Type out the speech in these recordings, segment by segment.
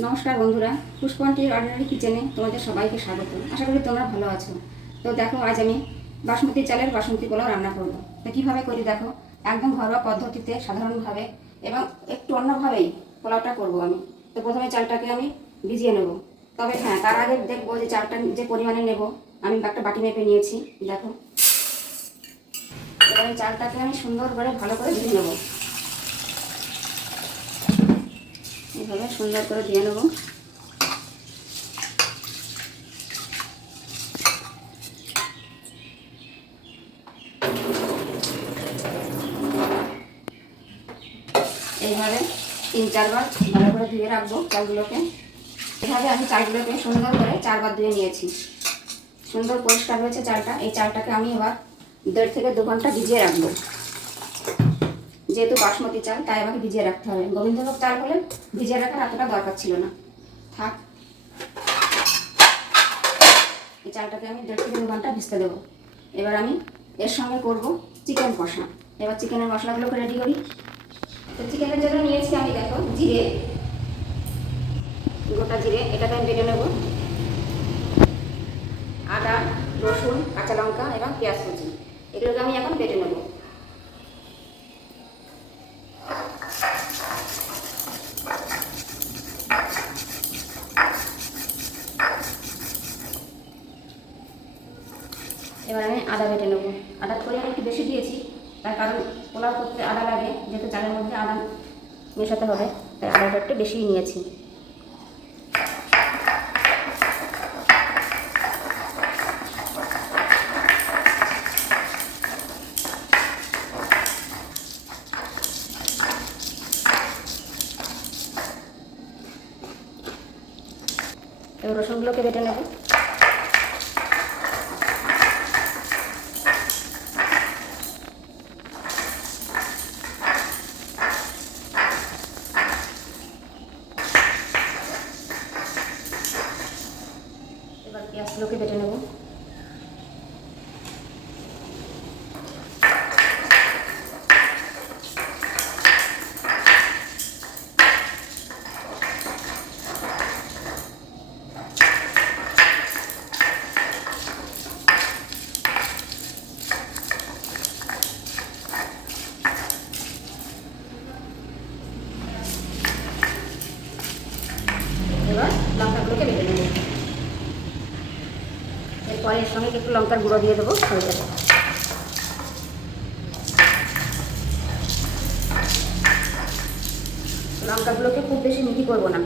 নমস্কার বন্ধুরা, পুষ্পান্টির অর্ডিনারি কিচেনে তোমাদের সবাইকে স্বাগত। আশা করি তোমরা ভালো আছো। তো দেখো, আজ আমি বাসমতি চালের বাসন্তী পোলাও রান্না করব। তো কীভাবে করি দেখো, একদম ঘরোয়া পদ্ধতিতে সাধারণভাবে এবং একটু অন্যভাবেই পোলাওটা করব আমি। তো প্রথমে চালটাকে আমি ভিজিয়ে নেব। তবে হ্যাঁ, তার আগে দেখবো যে চালটা যে পরিমাণে নেব আমি একটা বাটি মেপে নিয়েছি। দেখো, এবারে চালটাকে আমি সুন্দর করে ভালো করে ধুয়ে নেব। এইভাবে সুন্দর করে ধুয়ে নেব। এইভাবে 3-4 বার ভালো করে ধুয়ে রাখবো চালগুলোকে। এভাবে আমি চালগুলোকে সুন্দর করে 4 বার ধুয়ে নিয়েছি। সুন্দর পরিষ্কার হয়েছে চালটা। এই চালটাকে আমি এবার 1.5 থেকে 2 ঘন্টা ভিজিয়ে রাখবো। যেহেতু বাসমতি চাল, তাই আমাকে ভিজিয়ে রাখতে হবে। গোবিন্দভোগ চাল হলে ভিজিয়ে রাখার এতটা দরকার ছিল না, থাক। এই চালটাকে আমি 1.5 থেকে 2 ঘন্টা ভিজতে দেবো। এবার আমি এর সঙ্গে করব চিকেন কষা। এবার চিকেনের মশলাগুলোকে রেডি করি। তো চিকেনের জন্য নিয়েছি আমি, দেখো, জিরে, গোটা জিরে, এটাকে আমি বেটে নেব। আদা, রসুন, কাঁচা লঙ্কা এবং পেঁয়াজ কুচি, এগুলোকে আমি এখন বেটে নেব। এবার আমি আদা বেটে নেব। আদার পরিমাণ একটু বেশি দিয়েছি, তার কারণ পোলাও করতে আদা লাগে, যেহেতু চালের মধ্যে আদা মেশাতে হবে, তাই আদাটা একটু বেশিই নিয়েছি। এবার রসুনগুলোকে বেটে নেব। এবার পেঁয়াজগুলোকে বেটে নেব। এবার লঙ্কাগুলোকে বেটে নেব। এরপরে এর সঙ্গে একটু লঙ্কার গুঁড়ো দিয়ে দেবো, হয়ে যাবে। লঙ্কাগুলোকে খুব বেশি মিহি করবো না।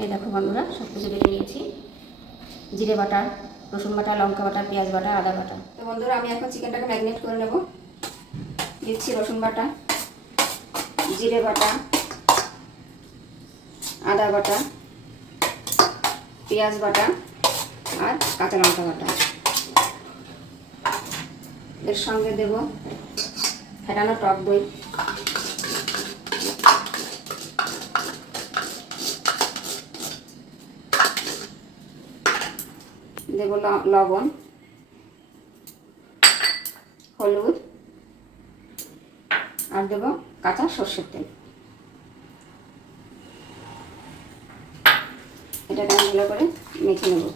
এই দেখো বন্ধুরা, সব কিছু বেটে নিয়েছি। জিরে বাটা, রসুন বাটা, লঙ্কা বাটা, পেঁয়াজ বাটা, আদা বাটা। তো বন্ধুরা, আমি এখন চিকেনটাকে ম্যারিনেট করে নেব। দিচ্ছি রসুন বাটা, জিরে বাটা, আদা বাটা, পেঁয়াজ বাটা আর কাঁচা লঙ্কা বাটা। এর সঙ্গে দেব ফেটানো টক দই, দেব লবণ, হলুদ আর দেব কাঁচা সর্ষের তেল। এটাকে আমি ভালো করে মেখে নেব।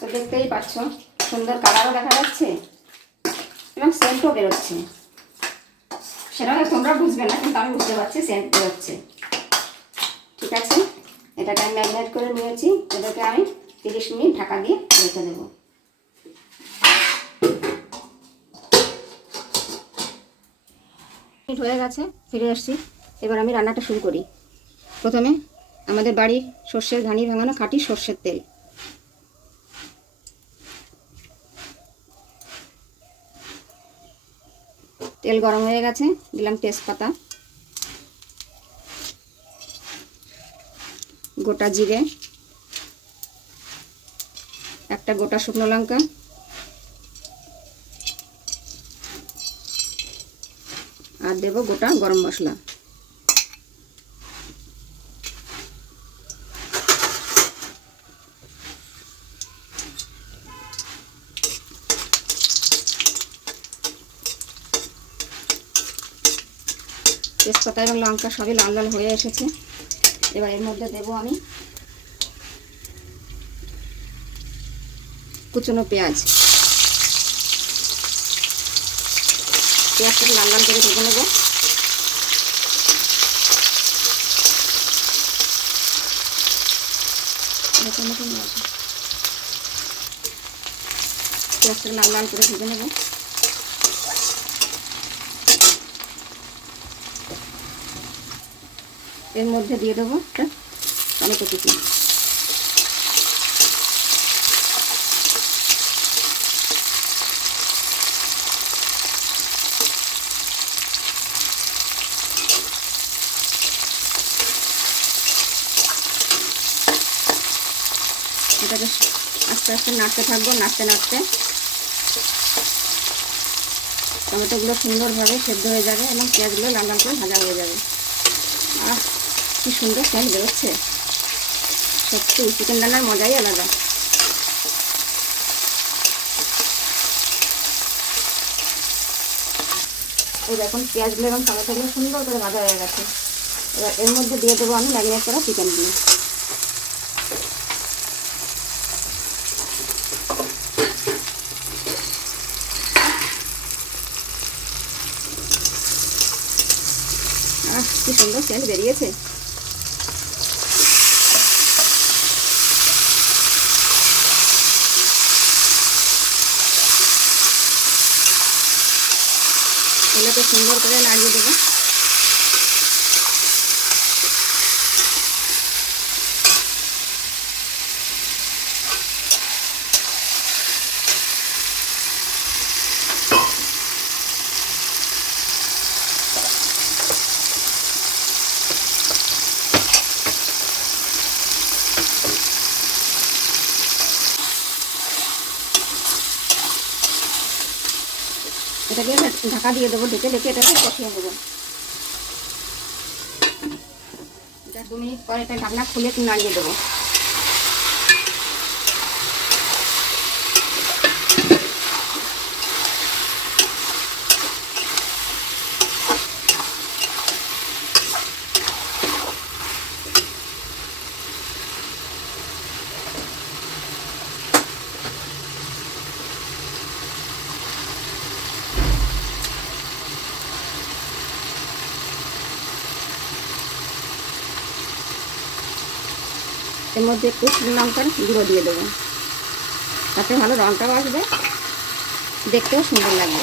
তো দেখতেই পাচ্ছ, সুন্দর কালারও দেখা যাচ্ছে এবং সেন্টও বেরোচ্ছে। সেটা তোমরা বুঝবে না, কিন্তু আমি বুঝতে পারছি সেন্ট বেরোচ্ছে। ঠিক আছে, এটাকে আমি ম্যারিনেট করে নিয়েছি। এটাকে আমি 30 মিনিট ঢাকা দিয়ে রেখে দেবো। মিনিট হয়ে গেছে, ফিরে আসছি। এবার আমি রান্নাটা শুরু করি। প্রথমে আমাদের বাড়ির সর্ষের ঘানি ভাঙানো খাঁটি সর্ষের তেল। তেল গরম হয়ে গেছে, দিলাম তেজপাতা, গোটা জিরে, একটা গোটা শুকনো লঙ্কা, আর দেব গোটা গরম মশলা। তেজপাতা এবং লঙ্কা সবই লাল লাল হয়ে এসেছে। এবার এর মধ্যে দেব আমি কুচনো পেঁয়াজ। পেঁয়াজটাকে লাল লাল করে ভেজে নেব। পেঁয়াজটাকে লাল লাল করে ভেজে নেব। এর মধ্যে দিয়ে দেবো একটা টমেটো কুচি। এটাকে আস্তে আস্তে নাড়তে থাকবো। নাড়তে নাড়তে টমেটোগুলো সুন্দরভাবে সেদ্ধ হয়ে যাবে এবং পেঁয়াজগুলো লাল লাল করে ভাজা হয়ে যাবে। আহ, কি সুন্দর স্মেল বেরোচ্ছে। সত্যি চিকেন রান্নার মজাই আলাদা। এই দেখুন পেঁয়াজগুলো এবং টমেটোগুলো সুন্দর করে ভাজা হয়ে গেছে। এবার এর মধ্যে দিয়ে দেবো আমি ম্যারিনেট করা চিকেনগুলো। কি সুন্দর সেন্ট বেরিয়েছে। এগুলোকে সুন্দর করে নাড়িয়ে দেবো। এটাকে ঢাকা দিয়ে দেবো। ঢেকে ঢেকে এটাকে কষিয়ে নেবো। এটা 2 মিনিট পর এটা ঢাকনা খুলে নাড়িয়ে দেবো। এর মধ্যে একটু লঙ্কার গুঁড়ো দিয়ে দেবো, তাতে ভালো রঙটাও আসবে, দেখতেও সুন্দর লাগবে।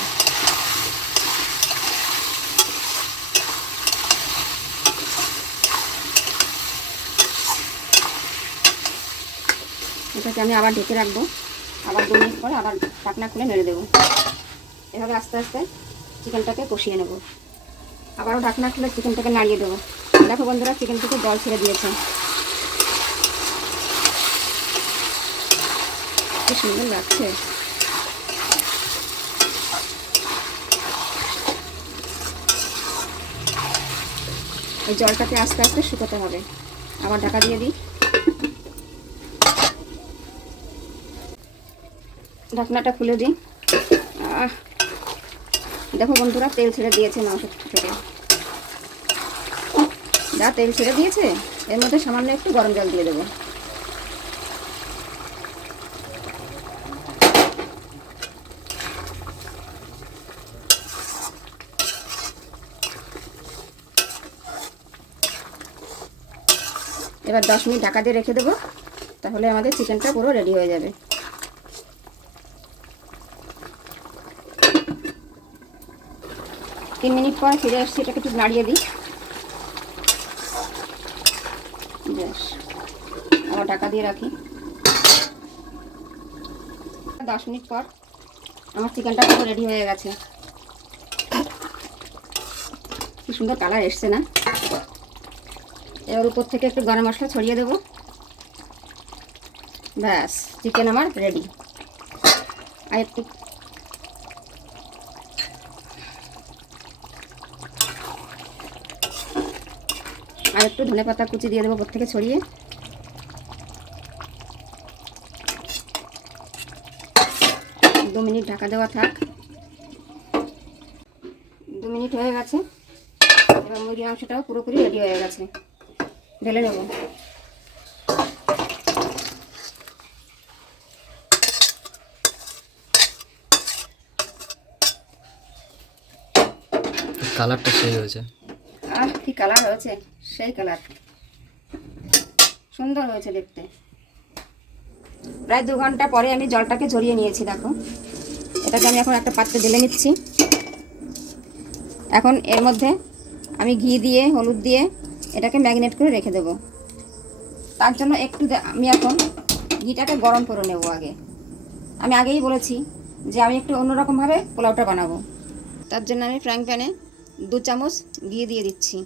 এটাকে আমি আবার ঢেকে রাখবো। আবার 2 মিনিট পরে আবার ঢাকনা খুলে নেড়ে দেবো। এভাবে আস্তে আস্তে চিকেনটাকে কষিয়ে নেব। আবারও ঢাকনা খুলে চিকেনটাকে নাড়িয়ে দেবো। দেখো বন্ধুরা, চিকেন থেকে জল ছেড়ে দিয়েছে। কি সুন্দর লাগছে। এই জলটাকে আস্তে আস্তে শুকোতে হবে। আবার ঢাকা দিয়ে দিই। ঢাকনাটা খুলে দিই। দেখো বন্ধুরা, তেল ছেড়ে দিয়েছে মাংস থেকে। যা তেল ছেড়ে দিয়েছে, এর মধ্যে সামান্য একটু গরম জল দিয়ে দেবো। এবার 10 মিনিট ঢাকা দিয়ে রেখে দেবো। তাহলে আমাদের চিকেনটা পুরো রেডি হয়ে যাবে। তিন মিনিট পর ফিরে আসছি। এটাকে একটু নাড়িয়ে দিই। বেশ, আবার ঢাকা দিয়ে রাখি। 10 মিনিট পর আমার চিকেনটা পুরো রেডি হয়ে গেছে। কি সুন্দর কালার এসছে না? এবার উপর থেকে একটু গরম মশলা ছড়িয়ে দেবো। ব্যাস, চিকেন আমার রেডি। আর একটু ধনে পাতা কুচি দিয়ে দেবো উপর থেকে ছড়িয়ে। দু মিনিট ঢাকা দেওয়া থাক। 2 মিনিট হয়ে গেছে। এবার মুরগির মাংসটাও পুরোপুরি রেডি হয়ে গেছে, ঢেলে নেব। কালারটা সেই হয়েছে। আর কি কালার হয়েছে, সেই কালার, সুন্দর হয়েছে দেখতে। প্রায় 2 ঘন্টা পরে আমি জলটাকে ঝরিয়ে নিয়েছি। দেখো, এটাকে আমি এখন একটা পাত্রে ঢেলে নিচ্ছি। এখন এর মধ্যে আমি ঘি দিয়ে হলুদ দিয়ে এটাকে ম্যারিনেট করে রেখে দেব। তার জন্য একটু আমি এখন ঘিটাকে গরম করে নেব আগে। আমি আগেই বলেছি যে আমি একটু অন্যরকমভাবে পোলাওটা বানাবো। তার জন্য আমি ফ্রাইং প্যানে 2 চামচ ঘি দিয়ে দিচ্ছি।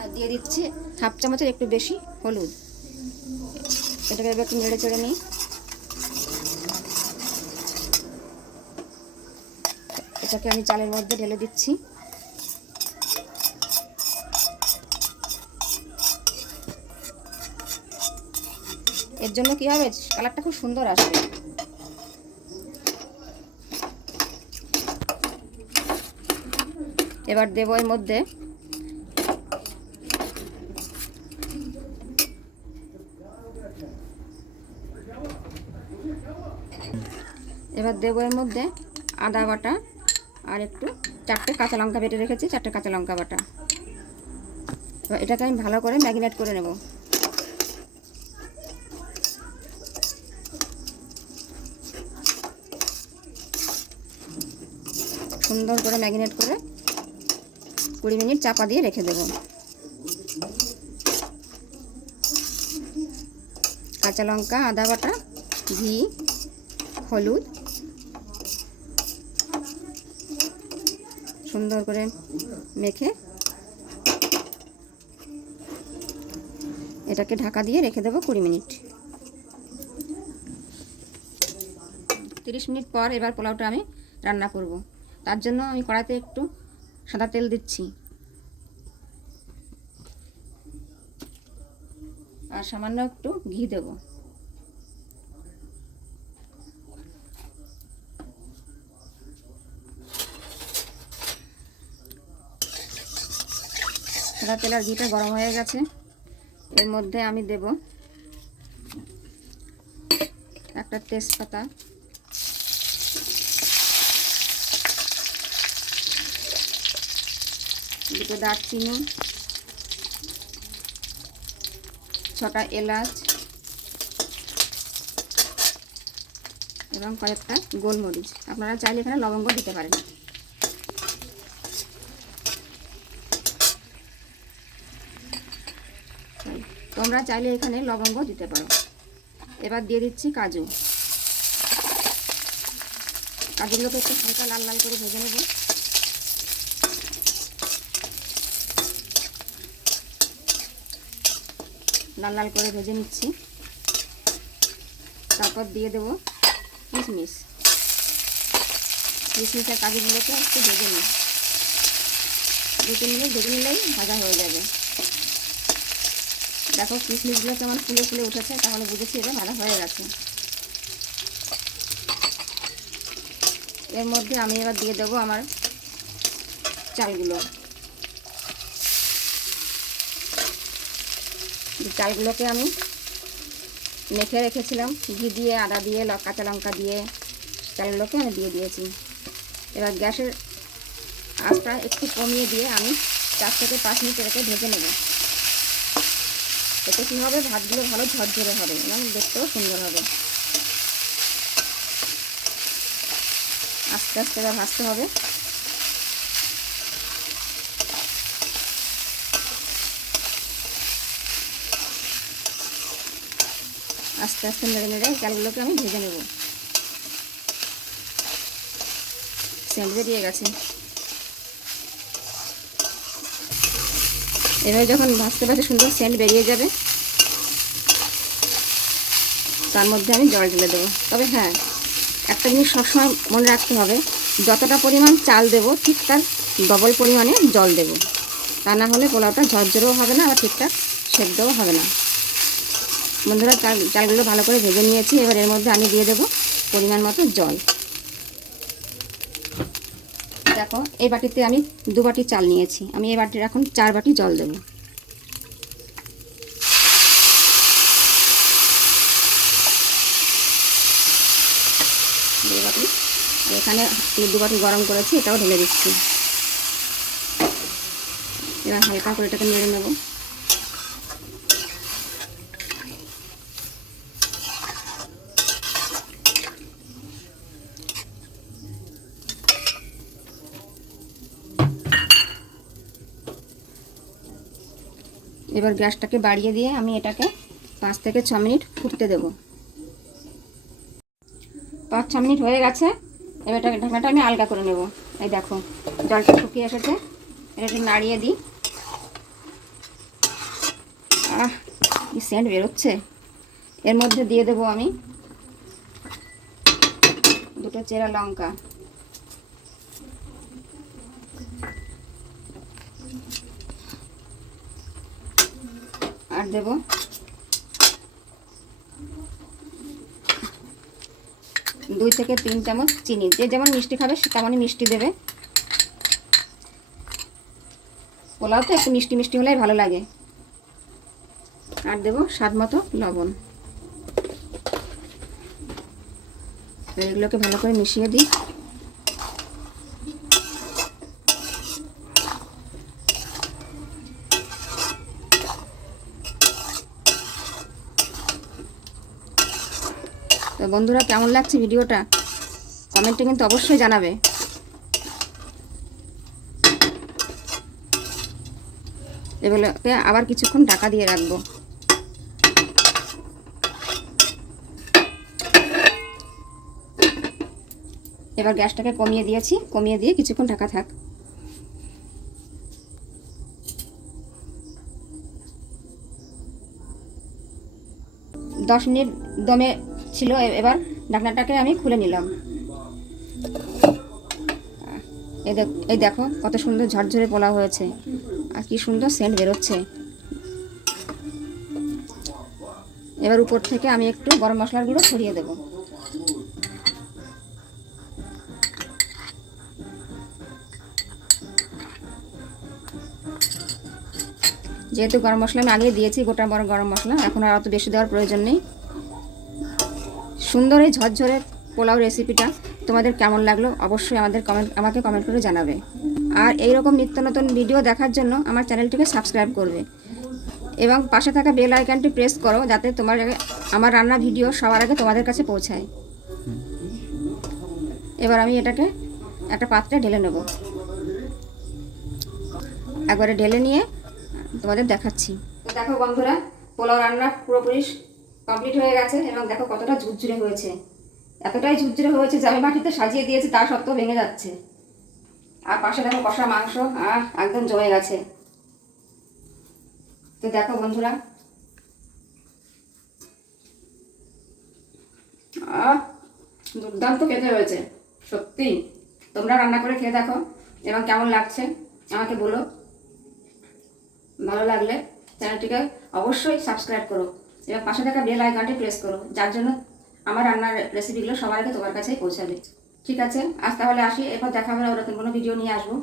আর দিয়ে দিচ্ছি 1/2 চামচের একটু বেশি হলুদ। এটাকে এবার একটু নেড়ে চেড়ে নিই। এটাকে আমি চালের মধ্যে ঢেলে দিচ্ছি। এর জন্য কি হবে, কালারটা খুব সুন্দর আসবে। এবার দেবো এর মধ্যে আদা বাটা আর একটু 4টে কাঁচা লঙ্কা বেটে রেখেছি, 4টে কাঁচা লঙ্কা বাটা। এবার এটাকে আমি ভালো করে ম্যারিনেট করে নেব। সুন্দর করে ম্যারিনেট করে 20 মিনিট চাপা দিয়ে রেখে দেব। কাঁচা লঙ্কা, আদা বাটা, ঘি, হলুদ সুন্দর করে মেখে এটাকে ঢাকা দিয়ে রেখে দেবো 20 মিনিট। 30 মিনিট পর এবার পোলাওটা আমি রান্না করব। তার জন্য আমি কড়াইতে একটু সাদা তেল দিচ্ছি আর সামান্য একটু ঘি দেব। সাদা তেল আর ঘিটা গরম হয়ে গেছে। এর মধ্যে আমি দেব একটা তেজপাতা, দুটো দারচিনি, 6টা এলাচ এবং কয়েকটা গোলমরিচ। আপনারা চাইলে এখানে লবঙ্গ দিতে পারেন। তোমরা চাইলে এখানে লবঙ্গ দিতে পারো। এবার দিয়ে দিচ্ছি কাজু। কাজুগুলোকে একটু হালকা লাল লাল করে ভেজে নেব। লাল লাল করে ভেজে নিচ্ছি। তারপর দিয়ে দেব কিশমিশ। কিশমিশ আর কাজুগুলোকে একটু ভেজে নিই। 2-3 মিনিট ভেজে নিলেই ভাজা হয়ে যাবে। দেখো কিশমিশগুলো কেমন ফুলে ফুলে উঠেছে, তাহলে বুঝেছি এটা ভাজা হয়ে গেছে। এর মধ্যে আমি এবার দিয়ে দেবো আমার চালগুলো। চালগুলোকে আমি মেখে রেখেছিলাম ঘি দিয়ে, আদা দিয়ে, কাঁচা লঙ্কা দিয়ে, চালগুলোকে আমি দিয়ে দিয়েছি। এবার গ্যাসের আঁচটা একটু কমিয়ে দিয়ে আমি 4 থেকে 5 মিনিট এটাকে ভেজে নেব। এতে কী হবে, ভাতগুলো ভালো ঝরঝরে হবে এবং দেখতেও সুন্দর হবে। আস্তে আস্তে এবার ভাজতে হবে। আস্তে আস্তে নেড়ে নেড়ে চালগুলোকে আমি ভেজে নেব। সেন্ট বেরিয়ে গেছে। এভাবে যখন ভাজতে ভাজতে সুন্দর সেন্ট বেরিয়ে যাবে, তার মধ্যে আমি জল ঢেলে দেবো। তবে হ্যাঁ, একটা জিনিস সবসময় মনে রাখতে হবে, যতটা পরিমাণ চাল দেব ঠিক তার ডবল পরিমাণে জল দেব। তা না হলে পোলাওটা ঝরঝরেও হবে না, আবার ঠিকঠাক সেদ্ধও হবে না। বন্ধুরা, চালগুলো ভালো করে ভেজে নিয়েছি। এবার এর মধ্যে আমি দিয়ে দেবো পরিমাণ মতো জল। দেখো, এই বাটিতে আমি 2 বাটি চাল নিয়েছি, আমি এই বাটির এখন 4 বাটি জল দেবো। এখানে 2 বাটি গরম করেছি, এটাও ঢেলে দিচ্ছি। এবার হালকা করে এটাকে নেড়ে নেব। এবার গ্যাসটাকে বাড়িয়ে দিয়ে আমি এটাকে 5 থেকে 6 মিনিট ফুটতে দেব। 5-6 মিনিট হয়ে গেছে। এবার ঢাকনাটা আমি আলগা করে নেব। এই দেখো, জলটা শুকিয়ে এসেছে। এটা নাড়িয়ে দিই। কি সেন্ট বেরোচ্ছে। এর মধ্যে দিয়ে দেবো আমি 2টো চেরা লঙ্কা, আর দেব 2 থেকে 3 চামচ চিনি। যে যেমন মিষ্টি খাবে সে তেমনই মিষ্টি দেবে। পোলাও তো একটু মিষ্টি মিষ্টি হলেই ভালো লাগে। আর দেব স্বাদ মতো লবণ। এগুলোকে ভালো করে মিশিয়ে দিই। তো বন্ধুরা, কেমন লাগছে ভিডিওটা কমেন্টে কিন্তু অবশ্যই জানাবে। এগুলোকে আবার কিছুক্ষণ ঢাকা দিয়ে রাখবো। এবার গ্যাসটাকে কমিয়ে দিয়েছি, কমিয়ে দিয়ে কিছুক্ষণ ঢাকা থাক। দশ মিনিট দমে ছিল। এবার ঢাকনাটাকে আমি খুলে নিলাম। এই দেখো কত সুন্দর ঝরঝরে পোলাও হয়েছে, আর কি সুন্দর সেন্ট বেরোচ্ছে। এবার উপর থেকে আমি একটু গরম মশলার গুঁড়ো ছড়িয়ে দেব। যেহেতু গরম মশলা আমি আগেই দিয়েছি, গোটা বড় গরম মশলা, এখন আর অত বেশি দেওয়ার প্রয়োজন নেই। সুন্দর এই ঝরঝরে পোলাও রেসিপিটা তোমাদের কেমন লাগলো অবশ্যই আমাকে কমেন্ট করে জানাবে। আর এই রকম নিত্য নতুন ভিডিও দেখার জন্য আমার চ্যানেলটিকে সাবস্ক্রাইব করবে এবং পাশে থাকা বেল আইকনটি প্রেস করো, যাতে আমার রান্না ভিডিও সবার আগে তোমাদের কাছে পৌঁছায়। এবার আমি এটাকে একটা পাত্রে ঢেলে নেব। একবারে ঢেলে নিয়ে তোমাদের দেখাচ্ছি। দেখো বন্ধুরা, পোলাও রান্না পুরোপুরি কমপ্লিট হয়ে গেছে এবং দেখো কতটা ঝুরঝুরে হয়েছে। এতটাই ঝুরঝুরে হয়েছে যে আমি মাটিতে সাজিয়ে দিয়েছি, তা সত্ত্বেও ভেঙে যাচ্ছে। আর পাশে দেখো কষা মাংস একদম জমে গেছে। তো দেখো বন্ধুরা, দুর্দান্ত খেতে হয়েছে সত্যি। তোমরা রান্না করে খেয়ে দেখো এবং কেমন লাগছে আমাকে বলো। ভালো লাগলে চ্যানেলটিকে অবশ্যই সাবস্ক্রাইব করো এবং পাশে থাকা বেল আইকনটি প্রেস করো, যার জন্য আমার রান্নার রেসিপিগুলো সবার আগে তোমার কাছেই পৌঁছাবে। ঠিক আছে, আজ তাহলে আসি। এরপর দেখা হবে ওরকম কোনো ভিডিও নিয়ে আসবো।